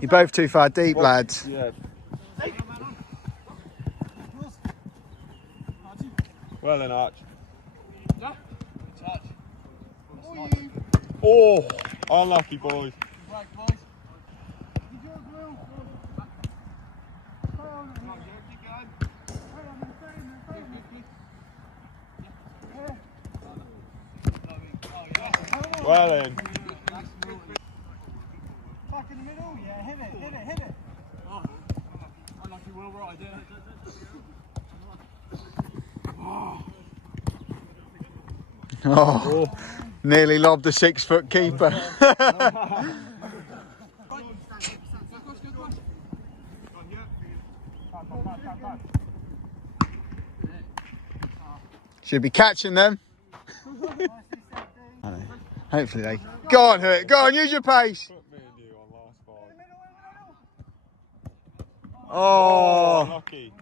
You're both too far deep, lads. Yeah. Well then, Arch. Oh, unlucky, boys. Well then. Back in the middle, yeah, hit it. Oh, unlucky, well right, yeah. Oh, nearly lobbed the 6 foot keeper. Should be catching them. Hopefully they. Go on, Hurt. Go on, use your pace. Oh. Unlucky.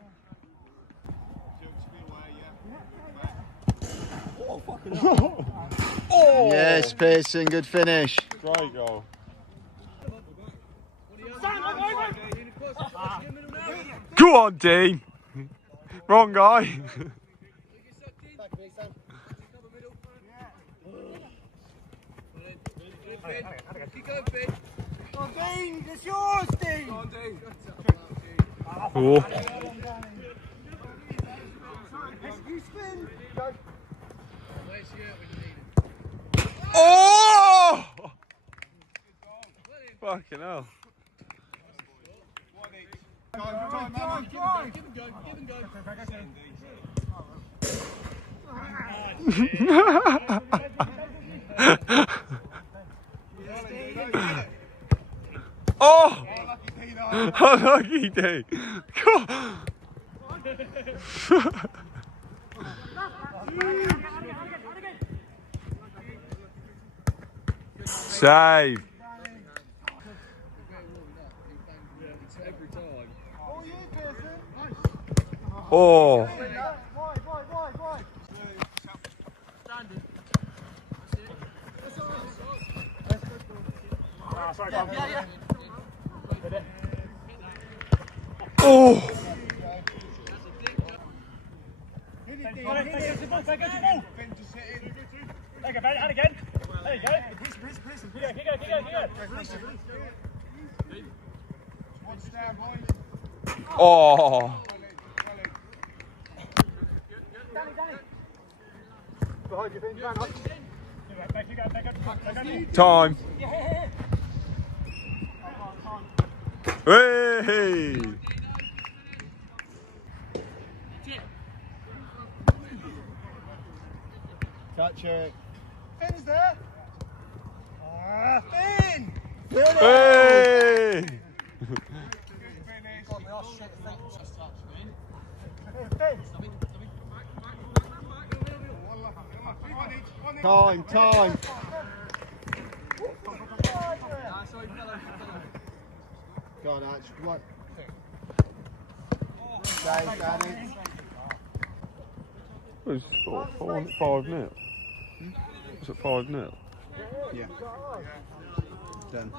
Oh. Yes, Pearson, good finish. Great goal. Go on, Dean. Wrong guy. Keep going, Ben. Go on, Dean. It's yours, Dean. Go on, Dean. Oh. You spin. Oh! Fucking hell. Drive. Oh! Unlucky Dean. Save. Oh. Wide. Oh. Oh. Time. Hey. Catch it. Finn's there. Finn. Hey. Time. Go on, Arch. What? Save, Danny. It's 5-0. Is it 5-0? Yeah. Done.